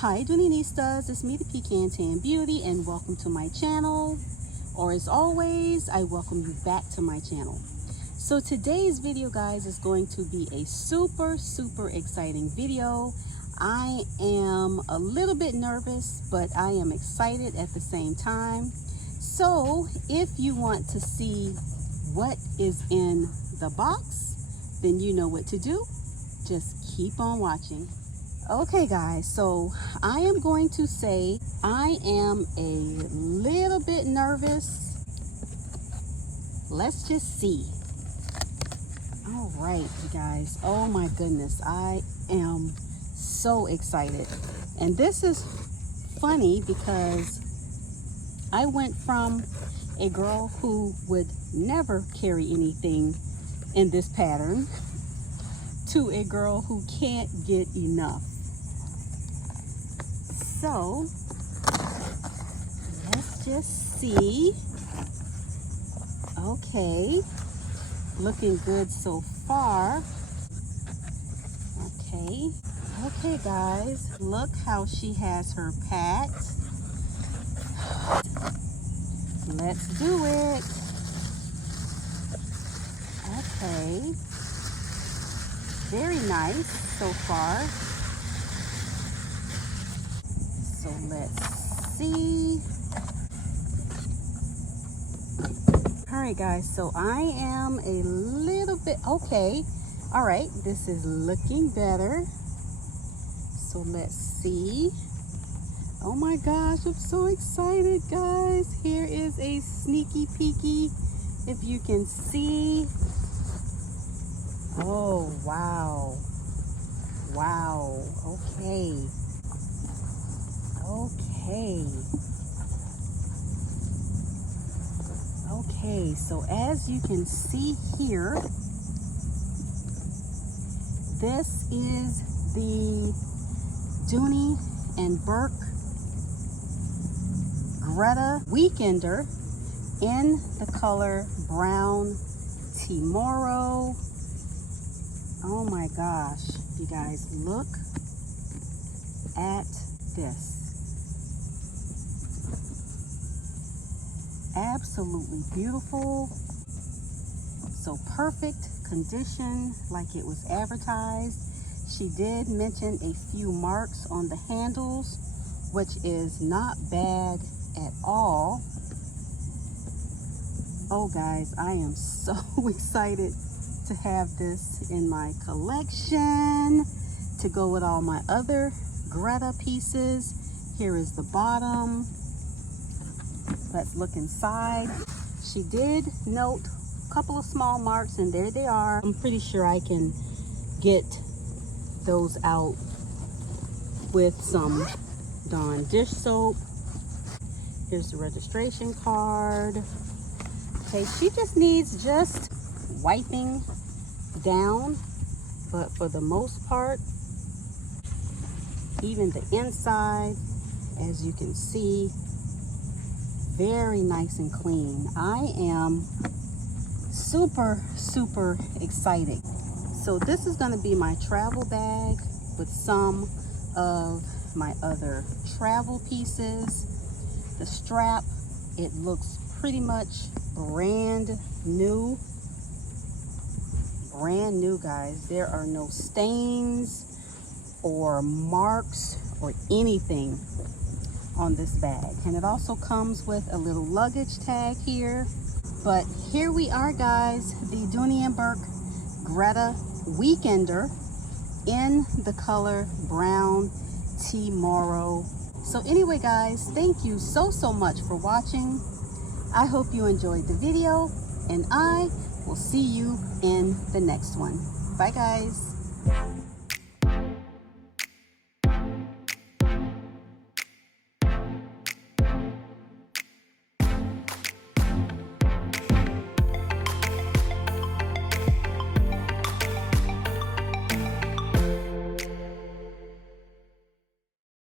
Hi Doonistas, it's me the Pecan Tan Beauty and welcome to my channel, or as always I welcome you back to my channel. So today's video guys is going to be a super exciting video. I am a little bit nervous, but I am excited at the same time. So if you want to see what is in the box, then you know what to do. Just keep on watching. Okay guys, so I am going to say I am a little bit nervous. Let's just see. All right, you guys. Oh my goodness, I am so excited. And this is funny because I went from a girl who would never carry anything in this pattern to a girl who can't get enough. So let's just see. Okay, looking good so far. Okay guys, look how she has her pat. Let's do it. Okay, very nice so far. So let's see. All right guys, so I am a little bit okay. All right, this is looking better. So let's see. Oh my gosh, I'm so excited guys. Here is a sneaky peeky, if you can see. Oh wow, okay. Okay, so as you can see here, this is the Dooney Bourke Gretta Weekender in the color brown Tmoro. Oh my gosh, you guys, look at this. Absolutely beautiful. So perfect condition, like it was advertised. She did mention a few marks on the handles, which is not bad at all. Oh guys, I am so excited to have this in my collection to go with all my other Gretta pieces. Here is the bottom. Let's look inside. She did note a couple of small marks, and there they are. I'm pretty sure I can get those out with some Dawn dish soap. Here's the registration card. Okay, she just needs just wiping down, but for the most part, even the inside, as you can see, very nice and clean. I am super excited. So this is going to be my travel bag with some of my other travel pieces. The strap, it looks pretty much brand new guys. There are no stains or marks or anything on this bag. And it also comes with a little luggage tag here. But here we are guys, the Dooney Bourke Gretta Weekender in the color brown Tmoro. So anyway guys, thank you so much for watching. I hope you enjoyed the video, and I will see you in the next one. Bye guys.